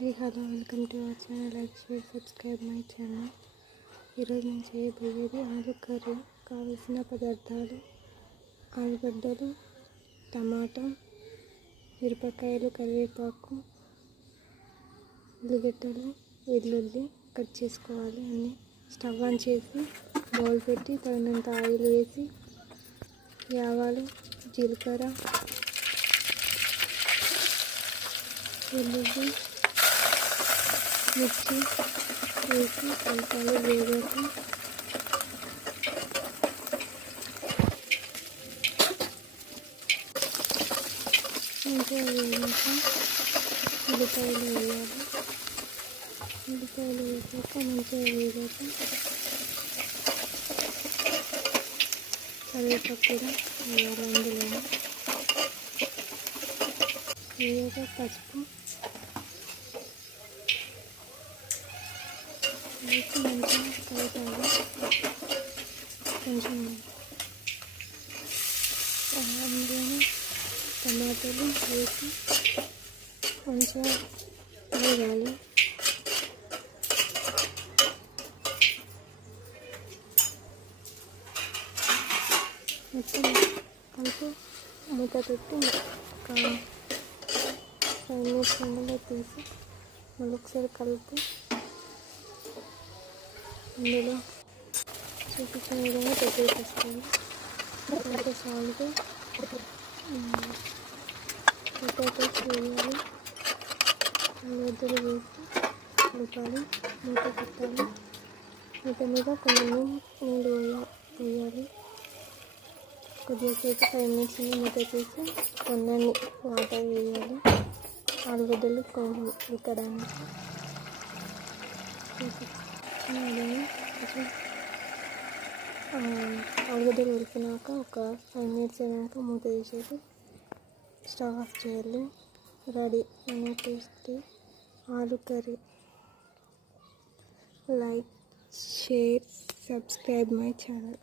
Hi hello welcome to our channel. Like share subscribe my channel. ఈరోజు నేను చేయబోయేది ఆలు కర్రీ. కావలసిన పదార్థాలు: ఆలుగడ్డలు, టమాటా, మిరపకాయలు, కరివేపాకు, ఉల్లిగడ్డలు, వెల్లుల్లి కట్ చేసుకోవాలి. అన్నీ స్టవ్ ఆన్ చేసి బౌల్ పెట్టి తగినంత ఆయిల్ వేసి ఆవాలు, జీలకర్ర, వెల్లుల్లి, మిర్చి వేసి కలపాలి. వేగాక మంచిగా వేగాక ఉల్లిపాయలు వేయాలి. ఉల్లిపాయలు వేసాక మంచిగా వేగాక కరివేపాకు కూడా వేయాలి. అందులో వేయగా పసుపు వేసి మంచిగా కలపాలి. కొంచెం అందులోనే టమాటాలు వేసి మంచిగా వేయాలి. మొత్తం కలిపి మూత పెట్టి ఒక 5 మినిట్స్ అందులో తీసి మళ్ళీ ఒకసారి కలిపి అందులో చూపించిన విధంగా పెట్టేసుకోవాలి. కొంచెం సాల్ట్, పొటాటోస్ వేయాలి. ఉల్లిగడ్డలు వేసి కలపాలి. మూత పెట్టాలి. మూత మీద కొన్ని నీళ్ళు వేయాలి. కొద్దిసేపు 5 మినిట్స్ మూత తీసి కొన్ని వాటర్ వేయాలి. ఆలుగడ్డలు కొంచెం ఉడకడానికి ఆలుగడ్డలు ఉడికినాక ఒక 5 మినిట్స్ అయినాక మూత తీసేసి స్టవ్ ఆఫ్ చేయాలి. రెడీ మన టేస్టీ ఆలు curry. Like share subscribe my channel.